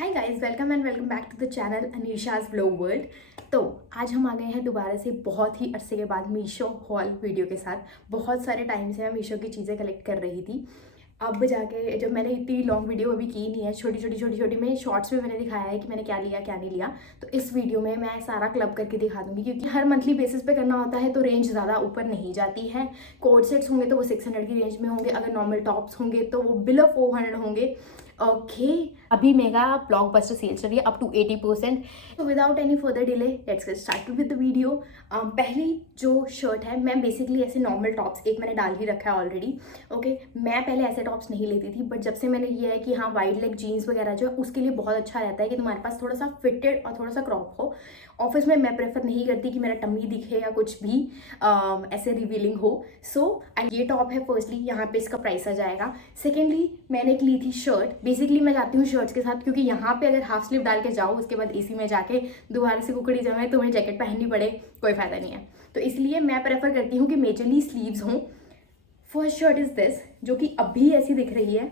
Hi guys, welcome and welcome back to the channel Anisha's vlog world. तो आज हम आ गए हैं दोबारा से बहुत ही अरसे के बाद मीशो हॉल वीडियो के साथ। बहुत सारे टाइम से मैं मीशो की चीज़ें कलेक्ट कर रही थी। अब जाके जब मैंने इतनी लॉन्ग वीडियो अभी की नहीं है, छोटी छोटी में शॉर्ट्स में मैंने दिखाया है कि मैंने क्या लिया क्या नहीं लिया। तो इस वीडियो में मैं सारा क्लब करके दिखा दूंगी, क्योंकि हर मंथली बेसिस पे करना होता है तो रेंज ज़्यादा ऊपर नहीं जाती है। कोड सेट्स होंगे तो वो 600 की रेंज में होंगे, अगर नॉर्मल टॉप्स होंगे तो वो बिलो 400 होंगे। ओके, अभी मेगा ब्लॉकबस्टर सेल चल रही है अप टू 80%। तो without any further delay let's get started with the video. पहली जो शर्ट है, मैं बेसिकली ऐसे नॉर्मल टॉप्स एक मैंने डाल ही रखा है ऑलरेडी। ओके, मैं पहले ऐसे टॉप्स नहीं लेती थी, बट जब से मैंने ये है कि हाँ वाइड लेग जीन्स वगैरह जो है उसके लिए बहुत अच्छा रहता है कि तुम्हारे पास थोड़ा सा फिटेड और थोड़ा सा क्रॉप हो। ऑफिस में मैं प्रेफर नहीं करती कि मेरा टम्मी दिखे या कुछ भी ऐसे रिवीलिंग हो। सो एंड ये टॉप है फर्स्टली, यहाँ पे इसका प्राइस आ जाएगा। सेकेंडली मैंने एक ली थी शर्ट। बेसिकली मैं जाती हूँ शर्ट्स के साथ, क्योंकि यहाँ पे अगर हाफ स्लीव डाल के जाओ उसके बाद एसी में जाके दोबारा से कुकड़ी जमे तुम्हें जैकेट पहननी पड़े, कोई फायदा नहीं है। तो इसलिए मैं प्रेफर करती हूँ कि मेजरली स्लीव्स हों। फर्स्ट शर्ट इज दिस, जो कि अभी ऐसी दिख रही है।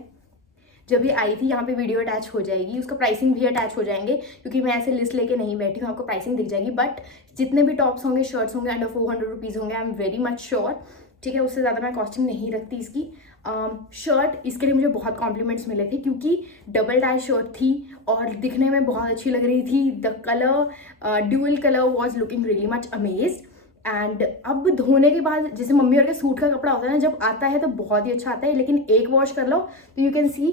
जब ये आई थी यहाँ पे वीडियो अटैच हो जाएगी, उसका प्राइसिंग भी अटैच हो जाएंगे, क्योंकि मैं ऐसे लिस्ट लेके नहीं बैठी हूँ, आपको प्राइसिंग दिख जाएगी। बट जितने भी टॉप्स होंगे शर्ट्स होंगे अंडर 400 रुपीज़ होंगे, I am very much sure. ठीक है, उससे ज़्यादा मैं कॉस्टिंग नहीं रखती इसकी। शर्ट इसके लिए मुझे बहुत कॉम्प्लीमेंट्स मिले थे, क्योंकि डबल डाई शर्ट थी और दिखने में बहुत अच्छी लग रही थी। The colour dual colour was looking really much amazed. And अब धोने के बाद, जैसे मम्मी और के सूट का कपड़ा होता है ना, जब आता है तो बहुत ही अच्छा आता है, लेकिन एक वॉश कर लो तो यू कैन सी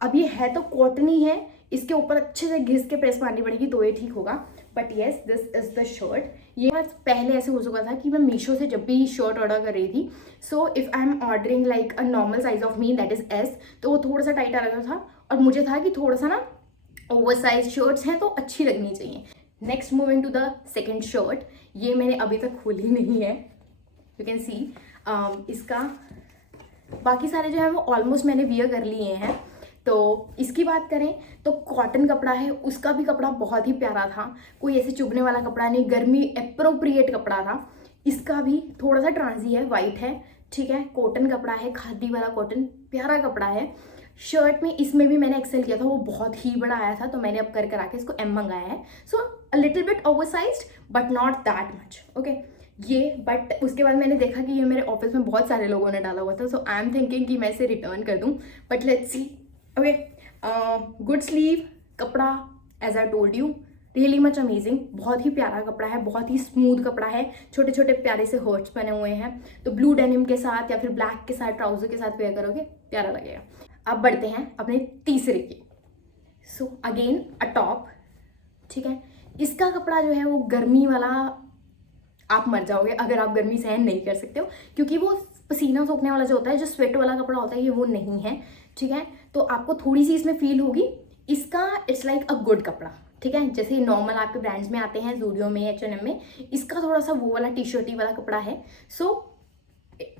अब ये है तो कॉटन ही है, इसके ऊपर अच्छे से घिस के प्रेस मारनी पड़ेगी तो ये ठीक होगा। But yes, this is the shirt. ये बात पहले ऐसे हो चुका था कि मैं मीशो से जब भी शर्ट ऑर्डर कर रही थी, so if I am ordering like a normal size of me that is S, तो वो थोड़ा सा टाइट आ रहा था और मुझे था कि थोड़ा सा ना ओवर साइज शर्ट्स हैं तो अच्छी लगनी चाहिए। Next moving to the second shirt. ये मैंने अभी तक खोली नहीं है, यू कैन सी। इसका बाकी सारे जो है वो ऑलमोस्ट मैंने वियर कर लिए हैं। तो इसकी बात करें तो कॉटन कपड़ा है, उसका भी कपड़ा बहुत ही प्यारा था, कोई ऐसे चुभने वाला कपड़ा नहीं, गर्मी अप्रोप्रिएट कपड़ा था। इसका भी थोड़ा सा ट्रांजी है, वाइट है, ठीक है, कॉटन कपड़ा है, खादी वाला कॉटन, प्यारा कपड़ा है। शर्ट में इसमें भी मैंने एक्सेल किया था, वो बहुत ही बड़ा आया था, तो मैंने अब कर आके इसको एम मंगाया है। So a little bit oversized but not that much. Okay, ये बट उसके बाद मैंने देखा कि ये मेरे ऑफिस में बहुत सारे लोगों ने डाला हुआ था, सो आई एम थिंकिंग कि मैं इसे रिटर्न कर दूं, but let's see. Okay, good sleeve कपड़ा, as I told you, really much amazing. बहुत ही प्यारा कपड़ा है, बहुत ही स्मूथ कपड़ा है, छोटे छोटे प्यारे से हर्ट्स बने हुए हैं। तो ब्लू डेनिम के साथ या फिर ब्लैक के साथ ट्राउजर के साथ वेयर करोगे प्यारा लगेगा। अब बढ़ते हैं अपने तीसरे की। सो अगेन अ टॉप, ठीक है। इसका कपड़ा जो है वो गर्मी वाला, आप मर जाओगे अगर आप गर्मी सहन नहीं कर सकते हो, क्योंकि वो पसीना सोखने वाला जो होता है, जो स्वेट वाला कपड़ा होता है, ये वो नहीं है, ठीक है। तो आपको थोड़ी सी इसमें फील होगी। इसका इट्स लाइक अ गुड कपड़ा, ठीक है, जैसे नॉर्मल आपके ब्रांड्स में आते हैं, जूडियो में, H&M में, इसका थोड़ा सा वो वाला टी शर्टी वाला कपड़ा है। So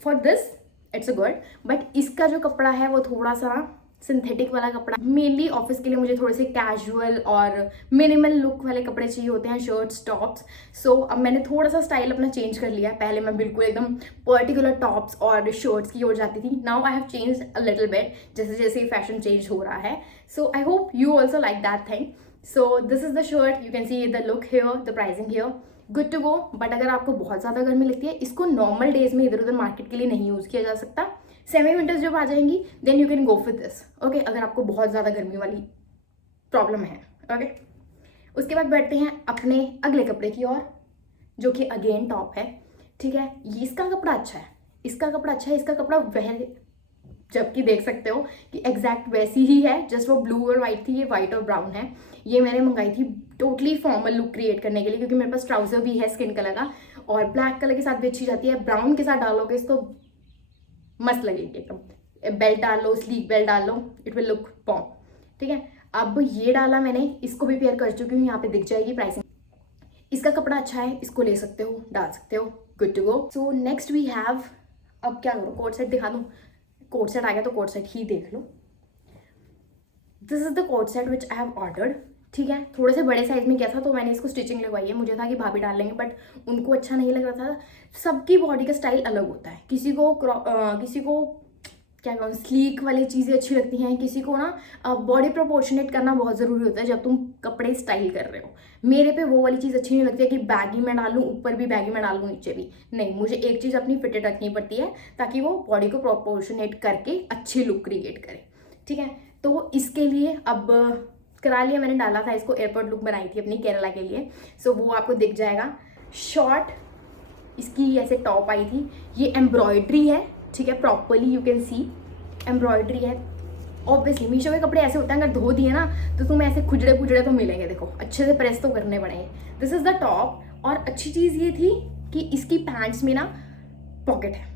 for this it's a good. But इसका जो कपड़ा है वो थोड़ा सा सिंथेटिक वाला कपड़ा, मेनली ऑफिस के लिए मुझे थोड़े से कैजुअल और मिनिमल लुक वाले कपड़े चाहिए होते हैं, शर्ट्स टॉप्स। सो अब मैंने थोड़ा सा स्टाइल अपना चेंज कर लिया है। पहले मैं बिल्कुल एकदम पर्टिकुलर टॉप्स और शर्ट्स की ओर जाती थी, now I have change a little bit, जैसे जैसे फैशन चेंज हो रहा है। So I hope you also like that thing. So this is the shirt, you can see the look here, the pricing here, good to go. But अगर आपको बहुत ज़्यादा गर्मी लगती है, इसको नॉर्मल डेज में इधर उधर मार्केट के लिए नहीं यूज़ किया जा सकता। सेमी विंटर्स जब आ जाएंगी then you can go with this. Okay, अगर आपको बहुत ज़्यादा गर्मी वाली प्रॉब्लम है। ओके, उसके बाद बढ़ते हैं अपने अगले कपड़े की ओर, जो कि अगेन टॉप है, ठीक है। ये इसका कपड़ा अच्छा है, इसका कपड़ा अच्छा है, इसका कपड़ा वह, जबकि देख सकते हो कि एग्जैक्ट वैसी ही है, जस्ट वो ब्लू और वाइट थी, ये वाइट और ब्राउन है। ये मैंने मंगाई थी टोटली फॉर्मल लुक क्रिएट करने के लिए, क्योंकि मेरे पास ट्राउजर भी है स्किन कलर का और ब्लैक कलर के साथ भी अच्छी जाती है। ब्राउन के साथ डालोगे इसको मस्त लगेगी एकदम। बेल्ट डाल लो, स्लीक बेल्ट डाल लो, इट विल लुक पॉम, ठीक है। अब ये डाला मैंने, इसको भी पेयर कर चुकी हूँ, यहाँ पे दिख जाएगी प्राइसिंग। इसका कपड़ा अच्छा है, इसको ले सकते हो, डाल सकते हो, good to go. So next we have, अब क्या करूँ, कोट सेट दिखा दूँ। कोट सेट आ गया तो कोट सेट ही देख लो। This is the coat set which I have ordered, ठीक है। थोड़े से बड़े साइज में किया था तो मैंने इसको स्टिचिंग लगवाई है, मुझे था कि भाभी डाल लेंगे, बट उनको अच्छा नहीं लग रहा था। सबकी बॉडी का स्टाइल अलग होता है, किसी को क्या कहूँ, स्लीक वाली चीज़ें अच्छी लगती हैं। किसी को ना बॉडी प्रोपोर्शनेट करना बहुत ज़रूरी होता है जब तुम कपड़े स्टाइल कर रहे हो। मेरे पे वो वाली चीज़ अच्छी नहीं लगती है कि बैगी में डालूँ, ऊपर भी बैगी में डालूँ, नीचे भी नहीं। मुझे एक चीज़ अपनी फिटेड रखनी पड़ती है ताकि वो बॉडी को प्रोपोर्शनेट करके अच्छी लुक क्रिएट करे, ठीक है। तो इसके लिए अब करा लिया मैंने, डाला था इसको, एयरपोर्ट लुक बनाई थी अपनी केरला के लिए। सो वो आपको दिख जाएगा। शॉर्ट इसकी ऐसे टॉप आई थी, ये एम्ब्रॉयड्री है, ठीक है, properly you can C embroidery है। ऑब्वियसली मीशो के कपड़े ऐसे होते हैं, अगर धो दिए ना तो तुम्हें ऐसे खुजड़े खुजड़े तो मिलेंगे, देखो अच्छे से प्रेस तो करने पड़ेंगे। This is the top. और अच्छी चीज़ ये थी कि इसकी पैंट्स में ना पॉकेट है।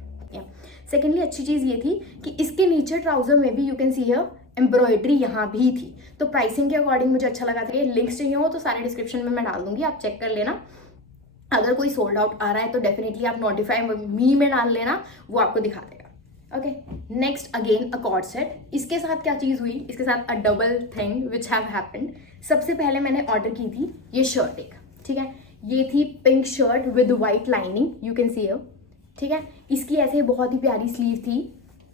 सेकेंडली अच्छी चीज़ ये थी कि इसके नीचे ट्राउजर में भी you can see here embroidery यहाँ भी थी। तो प्राइसिंग के अकॉर्डिंग मुझे अच्छा लगा था। ये लिंक्स चाहिए हो तो सारे डिस्क्रिप्शन में मैं डाल दूंगी, आप चेक कर लेना। अगर कोई सोल्ड आउट आ रहा है तो डेफिनेटली आप नोटिफाई मी में डाल लेना, वो आपको दिखा देगा। Okay, next again a cord set. इसके साथ क्या चीज़ हुई, इसके साथ अ double thing which have happened. सबसे पहले मैंने ऑर्डर की थी ये शर्ट एक, ठीक है, ये थी pink shirt with white lining, you can see here, ठीक है। इसकी ऐसे बहुत ही प्यारी स्लीव थी,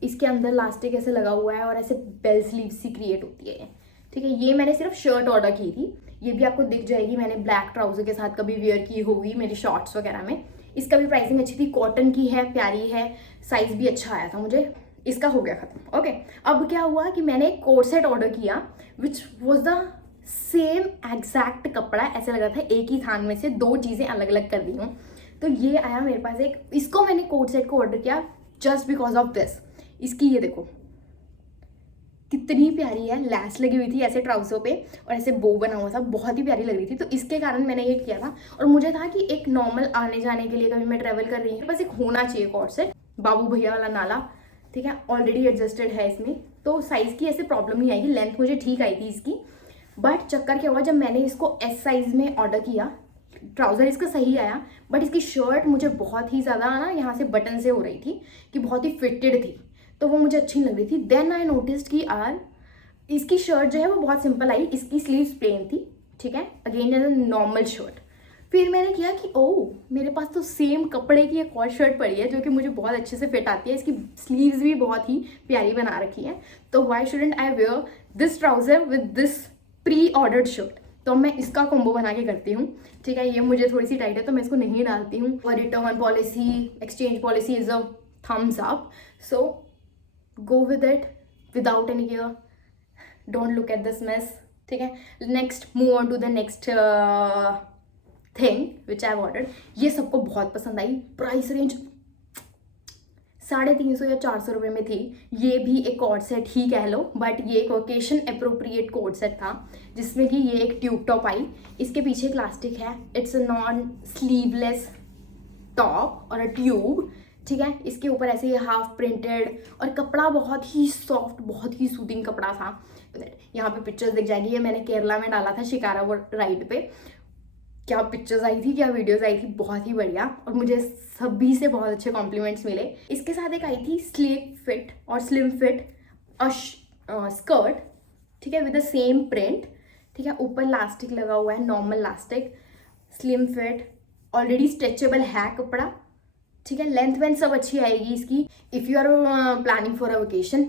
इसके अंदर लास्टिक ऐसे लगा हुआ है और ऐसे बेल स्लीव सी क्रिएट होती है, ठीक है। ये मैंने सिर्फ शर्ट ऑर्डर की थी, ये भी आपको दिख जाएगी, मैंने ब्लैक ट्राउजर के साथ कभी वेयर की होगी मेरी शॉर्ट्स वगैरह में। इसका भी प्राइसिंग अच्छी थी, कॉटन की है, प्यारी है, साइज भी अच्छा आया था मुझे। इसका हो गया खत्म। ओके, अब क्या हुआ कि मैंने एक कोट सेट ऑर्डर किया which was the same exact कपड़ा। ऐसे लग रहा था एक ही थान में से दो चीज़ें अलग अलग कर दी हूँ। तो ये आया मेरे पास एक, इसको मैंने कोट सेट को ऑर्डर किया जस्ट बिकॉज ऑफ दिस। इसकी ये देखो कितनी प्यारी है, लैस लगी हुई थी ऐसे ट्राउजर पे और ऐसे बो बना हुआ था, बहुत ही प्यारी लग रही थी। तो इसके कारण मैंने ये किया था। और मुझे था कि एक नॉर्मल आने जाने के लिए, कभी मैं ट्रैवल कर रही हूँ, बस एक होना चाहिए कॉर्ड सेट, बाबू भैया वाला नाला, ठीक है, ऑलरेडी एडजस्टेड है इसमें, तो साइज़ की ऐसे प्रॉब्लम नहीं आएगी। लेंथ मुझे ठीक आई थी इसकी, बट चक्कर क्या हुआ, जब मैंने इसको एस साइज़ में ऑर्डर किया, ट्राउज़र इसका सही आया, बट इसकी शर्ट मुझे बहुत ही ज़्यादा ना यहाँ से बटन से हो रही थी कि बहुत ही फिटेड थी, तो वो मुझे अच्छी लग रही थी। देन आई नोटिस्ड कि यार इसकी शर्ट जो है वो बहुत सिंपल आई, इसकी स्लीव्स प्लेन थी, ठीक है, again as a normal shirt. फिर मैंने किया कि ओह मेरे पास तो सेम कपड़े की एक और शर्ट पड़ी है जो कि मुझे बहुत अच्छे से फिट आती है, इसकी स्लीव्स भी बहुत ही प्यारी बना रखी है, तो why shouldn't I wear this trouser with this pre ordered shirt. तो मैं इसका कॉम्बो बना के करती हूँ, ठीक है। ये मुझे थोड़ी सी टाइट है तो मैं इसको नहीं डालती हूँ, और return policy, exchange policy is a thumbs up, so go with it without any care, don't look at this mess, ठीक है। Next move on to the next thing which I ordered. ये सबको बहुत पसंद आई, प्राइस रेंज 350 या 400 रुपये में थी। ये भी एक कॉर्ड सेट ही कह लो, बट ये एक ओकेशन अप्रोप्रिएट कॉर्ड सेट था, जिसमें कि ये एक ट्यूब टॉप आई, इसके पीछे एक इलास्टिक है, it's a non sleeveless top और अ ट्यूब, ठीक है। इसके ऊपर ऐसे ये हाफ प्रिंटेड और कपड़ा बहुत ही सॉफ्ट, बहुत ही सूदिंग कपड़ा था। यहाँ पे पिक्चर्स दिख जाएगी, ये मैंने केरला में डाला था शिकारा राइड पे, क्या पिक्चर्स आई थी, क्या वीडियोस आई थी, बहुत ही बढ़िया, और मुझे सभी से बहुत अच्छे कॉम्प्लीमेंट्स मिले। इसके साथ एक आई थी स्लीक फिट और स्लिम फिट स्कर्ट, ठीक है, विद द सेम प्रिंट, ठीक है, ऊपर लास्टिक लगा हुआ है, normal elastic, slim fit, already stretchable है कपड़ा, ठीक है, लेंथ वेंथ सब अच्छी आएगी इसकी। If you are planning for a vacation,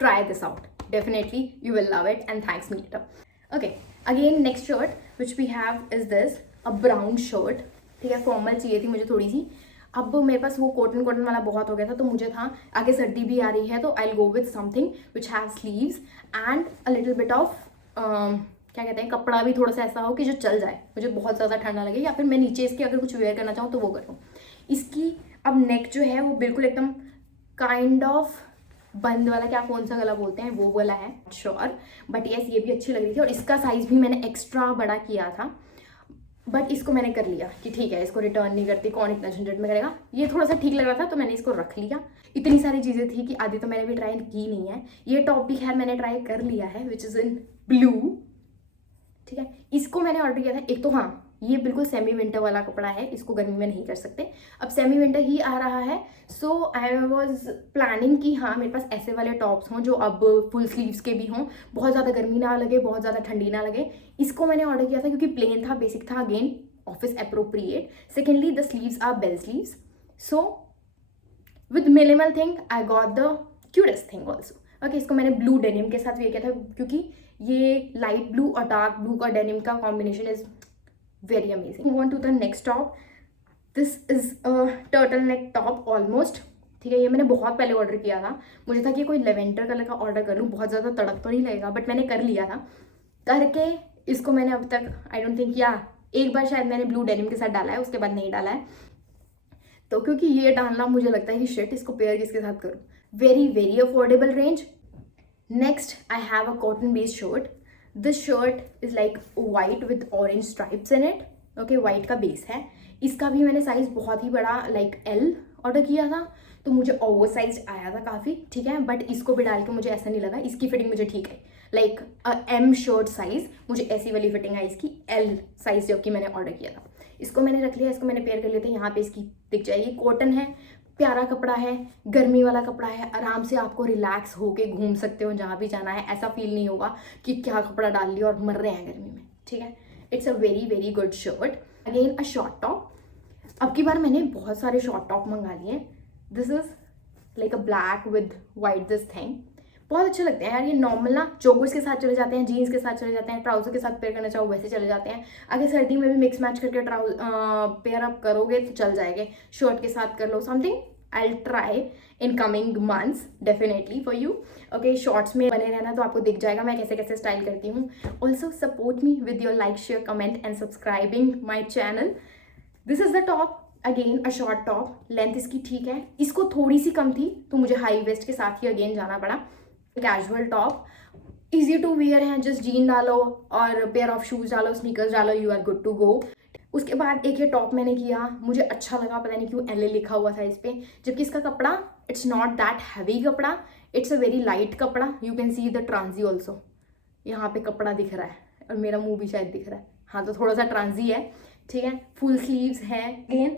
try this out, definitely you will love it and thanks me later. Okay, again next shirt which we have is this a brown shirt, ठीक है, formal चाहिए थी मुझे थोड़ी सी। अब मेरे पास वो cotton वाला बहुत हो गया था, तो मुझे था आगे सर्दी भी आ रही है, तो I will go with something which have sleeves and a little bit of क्या कहते हैं, कपड़ा भी थोड़ा सा ऐसा हो कि जो चल जाए, मुझे बहुत ज़्यादा ठंडा लगे, या फिर मैं नीचे इसके अगर कुछ वेयर करना चाहूँ तो वो करूँ। इसकी अब नेक जो है वो बिल्कुल एकदम काइंड ऑफ बंद वाला, क्या कौन सा गला बोलते हैं वो वाला है, श्योर, बट यस ये भी अच्छी लग रही थी। और इसका साइज़ भी मैंने एक्स्ट्रा बड़ा किया था, बट इसको मैंने कर लिया कि ठीक है इसको रिटर्न नहीं करती, कौन इतना झंझट में करेगा, ये थोड़ा सा ठीक लग रहा था तो मैंने इसको रख लिया। इतनी सारी चीज़ें थी कि आधी तो मैंने भी ट्राई की नहीं है। ये टॉप भी खैर मैंने ट्राई कर लिया है विच इज़ इन ब्लू, ठीक है। इसको मैंने ऑर्डर किया था एक, तो हाँ ये बिल्कुल सेमी विंटर वाला कपड़ा है, इसको गर्मी में नहीं कर सकते, अब सेमी विंटर ही आ रहा है, सो आई वॉज प्लानिंग कि हाँ मेरे पास ऐसे वाले टॉप्स हों जो अब फुल स्लीव्स के भी हों, बहुत ज़्यादा गर्मी ना लगे, बहुत ज़्यादा ठंडी ना लगे। इसको मैंने ऑर्डर किया था क्योंकि प्लेन था, बेसिक था, again office appropriate. Secondly the sleeves are bell sleeves, so with minimal thing I got the cutest thing also. Okay, इसको मैंने ब्लू डेनिम के साथ वेयर किया था क्योंकि ये लाइट ब्लू और डार्क ब्लू का डेनिम का combination is very amazing. Move on to the next top. This is a turtle neck top almost, ठीक है। ये मैंने बहुत पहले ऑर्डर किया था, मुझे था कि कोई लेवेंडर कलर का ऑर्डर कर लूँ, बहुत ज़्यादा तड़क तो नहीं लगेगा, बट मैंने कर लिया था। करके इसको मैंने अब तक आई डोंट थिंक, या एक बार शायद मैंने ब्लू डेनिम के साथ डाला है, उसके बाद नहीं डाला है। तो क्योंकि ये डालना मुझे लगता है कि शिट, इसको पेयर किसके साथ करूँ। Very very affordable range. Next I have a cotton based shirt. This shirt is like white with orange stripes in it. Okay, white का बेस है। इसका भी मैंने साइज बहुत ही बड़ा लाइक एल ऑर्डर किया था, तो मुझे ओवर साइज आया था काफ़ी, ठीक है। बट इसको भी डाल के मुझे ऐसा नहीं लगा, इसकी फिटिंग मुझे ठीक है, लाइक एम शर्ट साइज मुझे ऐसी वाली फिटिंग आई इसकी, एल साइज जबकि मैंने ऑर्डर किया था। इसको मैंने रख लिया, इसको मैंने पेयर कर लिया था। यहाँ पे इसकी दिख जाएगी, कॉटन है, प्यारा कपड़ा है, गर्मी वाला कपड़ा है, आराम से आपको रिलैक्स होके घूम सकते हो जहाँ भी जाना है। ऐसा फील नहीं होगा कि क्या कपड़ा डाल लिया और मर रहे हैं गर्मी में, ठीक है। It's a very very good shirt. Again a short top. अब की बार मैंने बहुत सारे शॉर्ट टॉप मंगा लिए। This is like a black with white this thing, बहुत अच्छे लगते हैं यार ये। नॉर्मल ना जॉगर्स के साथ चले जाते हैं, जीन्स के साथ चले जाते हैं, ट्राउजर के साथ पेयर करना चाहो वैसे चले जाते हैं। अगर सर्दी में भी मिक्स मैच करके पेयर अप करोगे तो चल जाएंगे। शर्ट के साथ कर लो something. I will try in coming months definitely for you. Okay, shorts में बने रहना तो आपको दिख जाएगा मैं कैसे कैसे स्टाइल करती हूँ। Also support me with your like, share, comment and subscribing my channel. This is the top, again a short top. Length इसकी ठीक है, इसको थोड़ी सी कम थी तो मुझे हाई वेस्ट के साथ ही अगेन जाना पड़ा। Casual top, easy to wear है, जस्ट जीन डालो और पेयर ऑफ शूज डालो, स्नीकर्स डालो, you are good to go. उसके बाद एक ये टॉप मैंने किया, मुझे अच्छा लगा, पता नहीं क्यों एल लिखा हुआ था इस पर, जबकि इसका कपड़ा इट्स नॉट दैट हैवी कपड़ा, इट्स अ वेरी लाइट कपड़ा। यू कैन सी द ट्रांजी ऑल्सो, यहाँ पे कपड़ा दिख रहा है और मेरा मुंह भी शायद दिख रहा है, हाँ तो थोड़ा सा ट्रांजी है, ठीक है। फुल स्लीव्स है। Again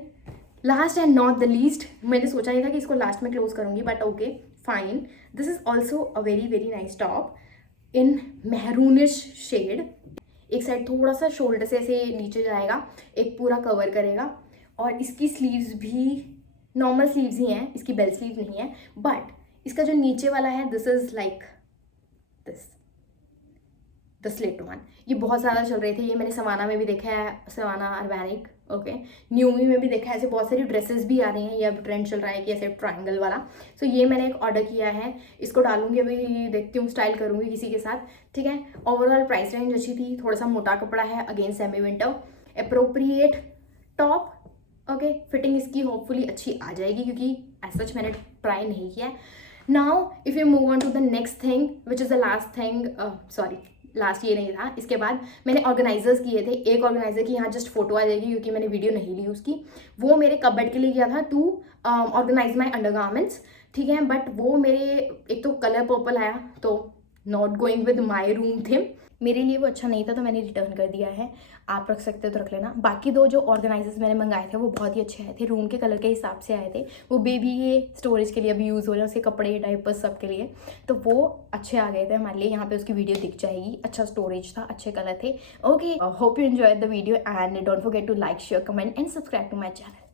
last and not the least, मैंने सोचा नहीं था कि इसको लास्ट में क्लोज करूंगी, but okay fine. This is also a very very nice top in maroonish shade. एक साइड थोड़ा सा शोल्डर से ऐसे नीचे जाएगा, एक पूरा कवर करेगा, और इसकी स्लीव्स भी नॉर्मल स्लीव्स ही हैं, इसकी बेल स्लीव नहीं है। बट इसका जो नीचे वाला है this is like this, the slit one. ये बहुत ज़्यादा चल रहे थे, ये मैंने सवाना में भी देखा है, सवाना ऑर्गेनिक, ओके, न्यूमी में भी देखा है। ऐसे बहुत सारी ड्रेसेस भी आ रही हैं, ये अब ट्रेंड चल रहा है कि ऐसे ट्रायंगल वाला। सो ये मैंने एक ऑर्डर किया है, इसको डालूंगी अभी, देखती हूँ स्टाइल करूँगी किसी के साथ, ठीक है। ओवरऑल प्राइस रेंज अच्छी थी, थोड़ा सा मोटा कपड़ा है, again semi winter, appropriate top, okay. Fitting इसकी होपफुली अच्छी आ जाएगी क्योंकि एज सच मैंने ट्राई नहीं किया। Now if you move on to the next thing which is the last thing, sorry last ये नहीं था, इसके बाद मैंने ऑर्गेनाइजर्स किए थे। एक ऑर्गेनाइजर की यहाँ जस्ट फोटो आ जाएगी क्योंकि मैंने वीडियो नहीं ली उसकी, वो मेरे कबर्ड के लिए किया था टू ऑर्गेनाइज माई अंडरगारमेंट्स, ठीक है। बट वो मेरे एक तो कलर पर्पल आया तो not going with my room theme, मेरे लिए वो अच्छा नहीं था तो मैंने रिटर्न कर दिया है। आप रख सकते हो तो रख लेना। बाकी दो जो ऑर्गेनाइजर्स मैंने मंगाए थे वो बहुत ही अच्छे आए थे, रूम के कलर के हिसाब से आए थे। वो बेबी के स्टोरेज के लिए अभी यूज़ हो रहे हैं, उसके कपड़े डायपर्स सब के लिए, तो वो अच्छे आ गए थे हमारे लिए। यहाँ पे उसकी वीडियो दिख जाएगी, अच्छा स्टोरेज था, अच्छे कलर थे। Okay, hope you enjoy the video and don't forget to like, share, comment and subscribe to my channel.